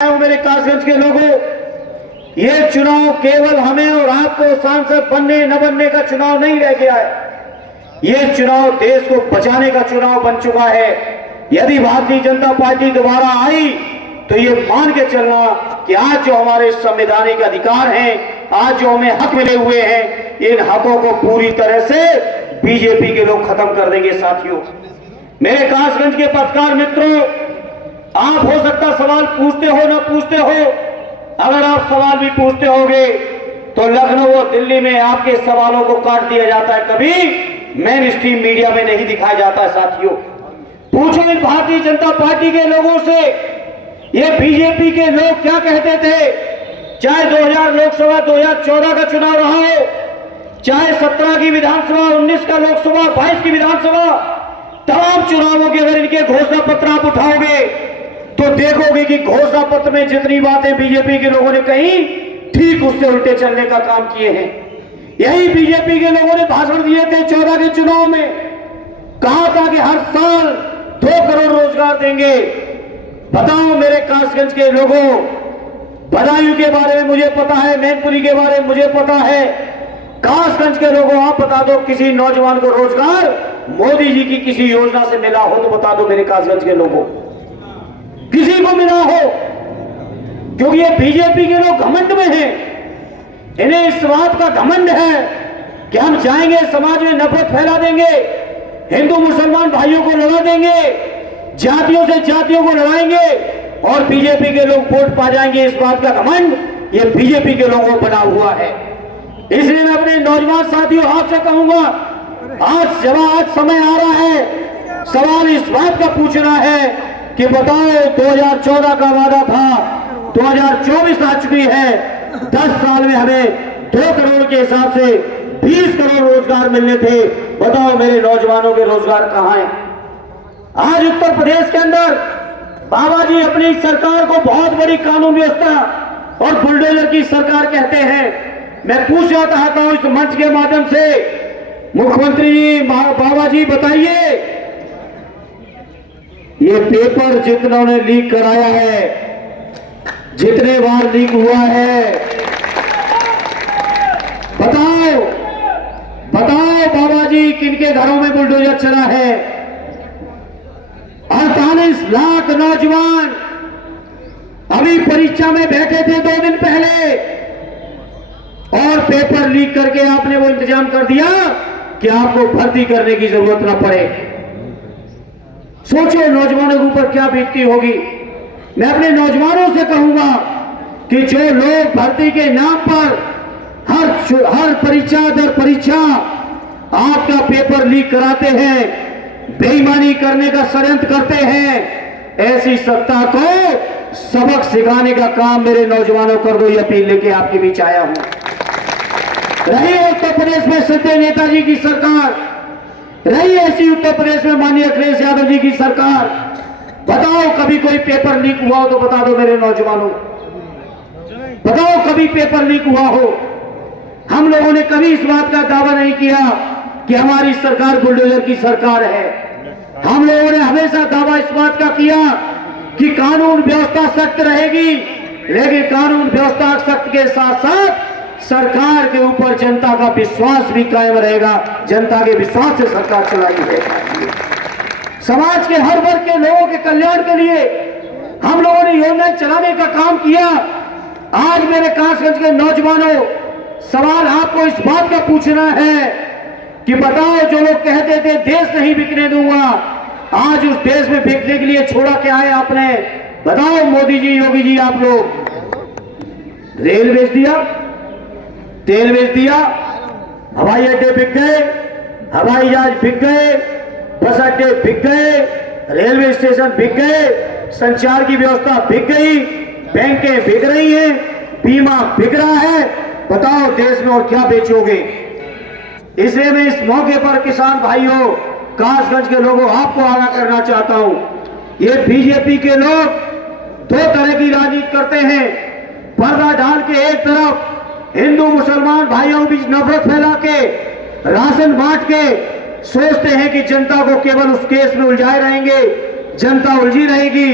मेरे कासगंज के लोगों, ये चुनाव केवल हमें और आपको सांसद बनने न बनने का चुनाव नहीं रह गया है। ये चुनाव देश को बचाने का चुनाव बन चुका है। यदि भारतीय जनता पार्टी दोबारा आई तो ये मान के चलना कि आज जो हमारे संवैधानिक अधिकार हैं, आज जो हमें हक मिले हुए हैं, इन हकों को पूरी तरह से बीजेपी के लोग खत्म कर देंगे। साथियों, मेरे कासगंज के पत्रकार मित्रों, आप हो सकता सवाल पूछते हो ना पूछते हो, अगर आप सवाल भी पूछते होगे तो लखनऊ और दिल्ली में आपके सवालों को काट दिया जाता है, कभी मेन स्ट्रीम मीडिया में नहीं दिखाया जाता है। साथियों, पूछो इन भारतीय जनता पार्टी के लोगों से, ये बीजेपी के लोग क्या कहते थे, चाहे 2000 लोकसभा 2014 का चुनाव रहा हो, चाहे 17 की विधानसभा, 19 का लोकसभा, 22 की विधानसभा, तमाम चुनावों के अगर इनके घोषणा पत्र आप उठाओगे तो देखोगे कि घोषणा पत्र में जितनी बातें बीजेपी के लोगों ने कही, ठीक उससे उल्टे चलने का काम किए हैं। यही बीजेपी के लोगों ने भाषण दिए थे 14 के चुनाव में, कहा था कि हर साल 2 करोड़ रोजगार देंगे। बताओ मेरे कासगंज के लोगों, बदायूं के बारे में मुझे पता है, मैनपुरी के बारे में मुझे पता है, कासगंज के लोगों आप बता दो किसी नौजवान को रोजगार मोदी जी की किसी योजना से मिला हो तो बता दो मेरे कासगंज के लोगों, किसी को मिला हो? क्योंकि ये बीजेपी के लोग घमंड में हैं, इन्हें इस बात का घमंड है कि हम जाएंगे समाज में नफरत फैला देंगे, हिंदू मुसलमान भाइयों को लड़ा देंगे, जातियों से जातियों को लड़ाएंगे और बीजेपी के लोग वोट पा जाएंगे। इस बात का घमंड ये बीजेपी के लोगों को बना हुआ है। इसलिए मैं अपने नौजवान साथियों आपसे कहूंगा, आज समय आ रहा है, सवाल इस बात का पूछना है कि बताओ 2014 का वादा था, 2024 आ चुकी है, 10 साल में हमें 2 करोड़ के हिसाब से 20 करोड़ रोजगार मिलने थे। बताओ मेरे नौजवानों के रोजगार कहां हैं? आज उत्तर प्रदेश के अंदर बाबा जी अपनी सरकार को बहुत बड़ी कानून व्यवस्था और बुलडोजर की सरकार कहते हैं। मैं पूछना चाहता हूं इस मंच के माध्यम से, मुख्यमंत्री जी, बाबा जी बताइए, ये पेपर जितना ने लीक कराया है, जितने बार लीक हुआ है, बताओ बताओ बाबा जी किनके घरों में बुलडोजर चला है? 48 लाख नौजवान अभी परीक्षा में बैठे थे 2 दिन पहले और पेपर लीक करके आपने वो इंतजाम कर दिया कि आपको भर्ती करने की जरूरत ना पड़े। सोचो नौजवानों के ऊपर क्या बीतती होगी। मैं अपने नौजवानों से कहूंगा कि जो लोग भर्ती के नाम पर हर परीक्षा दर परीक्षा आपका पेपर लीक कराते हैं, बेईमानी करने का षड्यंत्र करते हैं, ऐसी सत्ता को सबक सिखाने का काम मेरे नौजवानों कर दो। ये अपील लेके आपके बीच आया हूं। रही उत्तर प्रदेश में सत्य नेताजी की सरकार, रही ऐसी उत्तर प्रदेश में माननीय अखिलेश यादव जी की सरकार, बताओ कभी कोई पेपर लीक हुआ हो तो बता दो मेरे नौजवानों, बताओ कभी पेपर लीक हुआ हो? हम लोगों ने कभी इस बात का दावा नहीं किया कि हमारी सरकार बुलडोजर की सरकार है। हम लोगों ने हमेशा दावा इस बात का किया कि कानून व्यवस्था सख्त रहेगी, लेकिन कानून व्यवस्था सख्त के साथ साथ सरकार के ऊपर जनता का विश्वास भी कायम रहेगा। जनता के विश्वास से सरकार चलाई है। समाज के हर वर्ग के लोगों के कल्याण के लिए हम लोगों ने योजना चलाने का काम किया। आज मेरे कासगंज के नौजवानों, सवाल आपको इस बात का पूछना है कि बताओ जो लोग कहते थे देश नहीं बिकने दूंगा, आज उस देश में बिकने के लिए छोड़ा क्या है आपने? बताओ मोदी जी, योगी जी, आप लोग रेल बेच दिया, तेल बेच दिया, हवाई अड्डे बिक गए, हवाई जहाज बिक गए, बस अड्डे बिक गए, रेलवे स्टेशन बिक गए, संचार की व्यवस्था बिक गई, बैंकें बिक रही हैं, बीमा बिक रहा है। बताओ देश में और क्या बेचोगे? इसलिए मैं इस मौके पर किसान भाइयों, कासगंज के लोगों, आपको आगाह करना चाहता हूं, ये बीजेपी के लोग 2 तरह की राजनीति करते हैं। पर्दा डाल के एक तरफ हिंदू मुसलमान भाइयों के बीच नफरत फैला के, राशन बांट के सोचते हैं कि जनता को केवल उस केस में उलझाए रहेंगे, जनता उलझी रहेगी,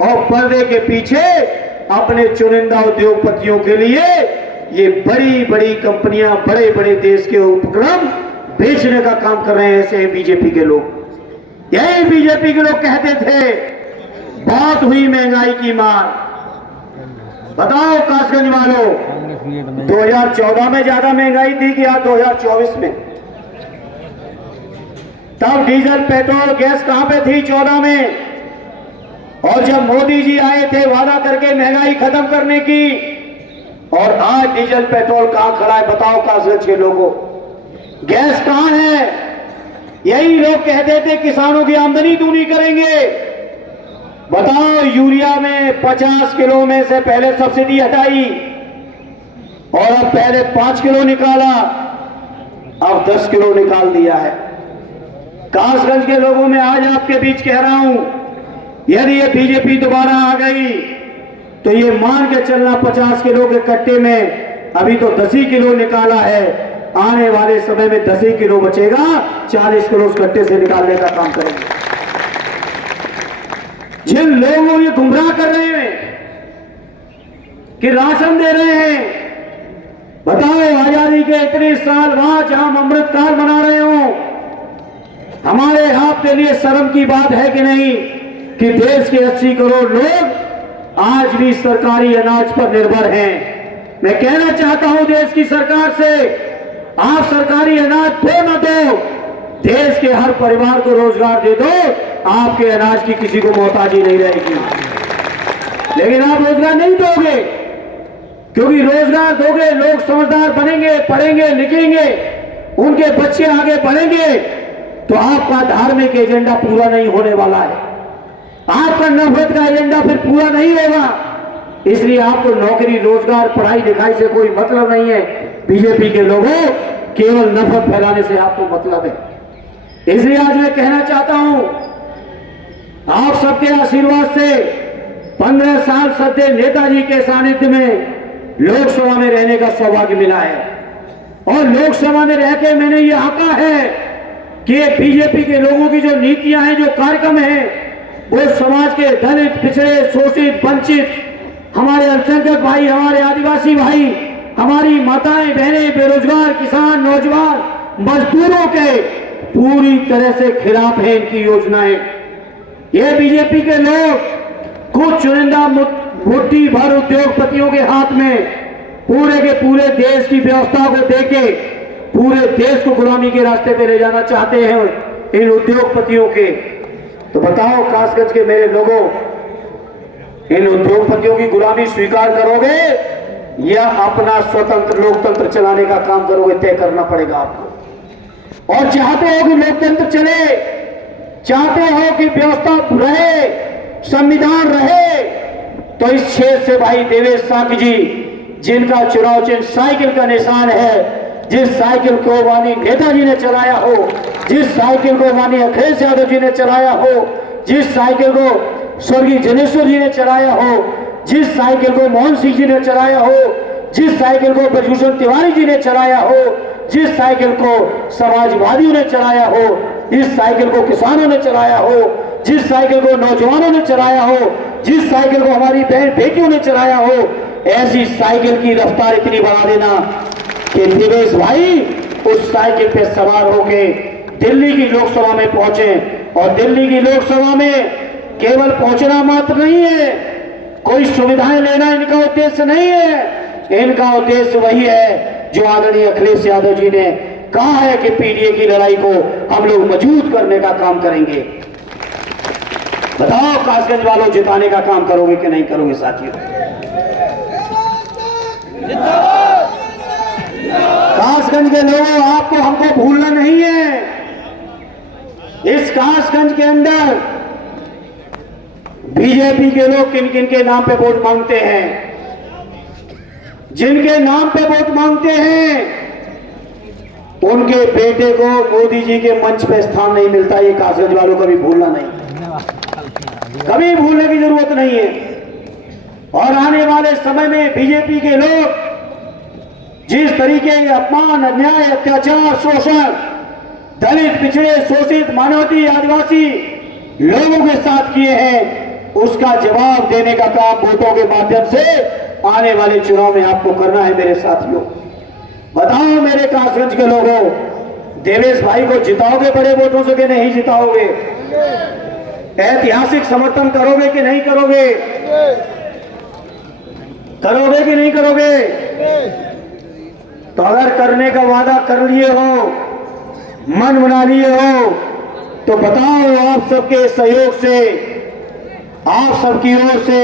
और पर्दे के पीछे अपने चुनिंदा उद्योगपतियों के लिए ये बड़ी बड़ी कंपनियां, बड़े बड़े देश के उपक्रम बेचने का काम कर रहे हैं। ऐसे हैं बीजेपी के लोग। यही बीजेपी के लोग कहते थे बहुत हुई महंगाई की मार। बताओ कासगंज वालों, 2014 में ज्यादा महंगाई थी कि आज 2024 में? तब डीजल, पेट्रोल, गैस कहां पे थी 14 में? और जब मोदी जी आए थे वादा करके महंगाई खत्म करने की, और आज डीजल पेट्रोल कहां खड़ा है? बताओ कासगंज के लोगों, गैस कहां है? यही लोग कहते थे किसानों की आमदनी दूनी करेंगे। बताओ, यूरिया में 50 किलो में से पहले सब्सिडी हटाई और अब पहले 5 किलो निकाला, अब 10 किलो निकाल दिया है। कासगंज के लोगों में आज आपके बीच कह रहा हूं, यदि ये बीजेपी दोबारा आ गई तो ये मान के चलना 50 किलो के कट्टे में अभी तो 10 ही किलो निकाला है, आने वाले समय में 10 ही किलो बचेगा, 40 किलो उस कट्टे से निकालने का काम करेंगे। जिन लोगों ये गुमराह कर रहे हैं कि राशन दे रहे हैं, बताओ आजादी के इतने साल बाद जहां हम अमृतकाल मना रहे हो, हमारे आपके लिए शर्म की बात है कि नहीं कि देश के 80 करोड़ लोग आज भी सरकारी अनाज पर निर्भर हैं। मैं कहना चाहता हूं देश की सरकार से, आप सरकारी अनाज दो न दो, देश के हर परिवार को रोजगार दे दो, आपके अनाज की किसी को मोहताजी नहीं रहेगी। लेकिन आप रोजगार नहीं दोगे, क्योंकि रोजगार दोगे लोग समझदार बनेंगे, पढ़ेंगे, लिखेंगे, उनके बच्चे आगे बढ़ेंगे, तो आपका धार्मिक एजेंडा पूरा नहीं होने वाला है, आपका नफरत का एजेंडा फिर पूरा नहीं होगा। इसलिए आपको नौकरी, रोजगार, पढ़ाई लिखाई से कोई मतलब नहीं है। बीजेपी के लोगों, केवल नफरत फैलाने से आपको मतलब है। इसलिए आज मैं कहना चाहता हूं, आप सबके आशीर्वाद से 15 साल सत्य नेताजी के सानिध्य में लोकसभा में रहने का सौभाग्य मिला है, और लोकसभा में रह के मैंने ये आका है कि बीजेपी के लोगों की जो नीतियां हैं, जो कार्यक्रम हैं, वो समाज के दलित, पिछड़े, शोषित, वंचित, हमारे अल्पसंख्यक भाई, हमारे आदिवासी भाई, हमारी माताएं, बहनें, बेरोजगार, किसान, नौजवान, मजदूरों के पूरी तरह से खिलाफ है इनकी योजनाएं। ये बीजेपी के लोग कुछ चुनिंदा मुट्ठी भर उद्योगपतियों के हाथ में पूरे के पूरे देश की व्यवस्था को देके पूरे देश को गुलामी के रास्ते पे ले जाना चाहते हैं इन उद्योगपतियों के। तो बताओ कासगंज के मेरे लोगों, इन उद्योगपतियों की गुलामी स्वीकार करोगे या अपना स्वतंत्र लोकतंत्र चलाने का काम करोगे? तय करना पड़ेगा आपको। और चाहते हो कि लोकतंत्र चले, चाहते हो कि व्यवस्था रहे, संविधान रहे, तो इस क्षेत्र से भाई देवेश साकी जी, जिनका चुनाव चिन्ह साइकिल का निशान है, जिस साइकिल को माननीय नेताजी ने चलाया हो, जिस साइकिल को माननीय अखिलेश यादव जी ने चलाया हो, जिस साइकिल को स्वर्गीय जनेश्वर जी ने चलाया हो, जिस साइकिल को मोहन सिंह जी ने चलाया हो, जिस साइकिल को ब्रजभूषण तिवारी जी ने चलाया हो, जिस साइकिल को समाजवादियों ने चलाया हो, जिस साइकिल को किसानों ने चलाया हो, जिस साइकिल को नौजवानों ने चलाया हो, जिस साइकिल को हमारी बहन बेटियों ने चलाया हो, ऐसी साइकिल की रफ्तार इतनी बढ़ा देना कि दिवेश भाई उस साइकिल पे सवार होके दिल्ली की लोकसभा में पहुंचे। और दिल्ली की लोकसभा में केवल पहुंचना मात्र नहीं है, कोई सुविधाएं लेना इनका उद्देश्य नहीं है। इनका उद्देश्य वही है जो आदरणीय अखिलेश यादव जी ने कहा है कि पीडीए की लड़ाई को हम लोग मजबूत करने का काम करेंगे। बताओ कासगंज वालों, जिताने का काम करोगे कि नहीं करोगे साथियों? कासगंज के लोगों, आपको हमको भूलना नहीं है। इस कासगंज के अंदर बीजेपी के लोग किन किन के नाम पे वोट मांगते हैं, जिनके नाम पे वोट मांगते हैं उनके बेटे को मोदी जी के मंच पे स्थान नहीं मिलता। ये कासगंज वालों कभी भूलना नहीं, कभी भूलने की जरूरत नहीं है। और आने वाले समय में बीजेपी के लोग जिस तरीके के अपमान, अन्याय, अत्याचार, शोषण दलित, पिछड़े, शोषित, मानवती, आदिवासी लोगों के साथ किए हैं, उसका जवाब देने का काम वोटों के माध्यम से आने वाले चुनाव में आपको करना है मेरे साथियों। बताओ मेरे कासगंज के लोगों, देवेश भाई को जिताओगे बड़े वोटों से कि नहीं जिताओगे? ऐतिहासिक समर्थन करोगे कि नहीं करोगे? करोगे कि नहीं करोगे? तो अगर करने का वादा कर लिए हो, मन बना लिए हो, तो बताओ आप सबके सहयोग से, आप सबकी ओर से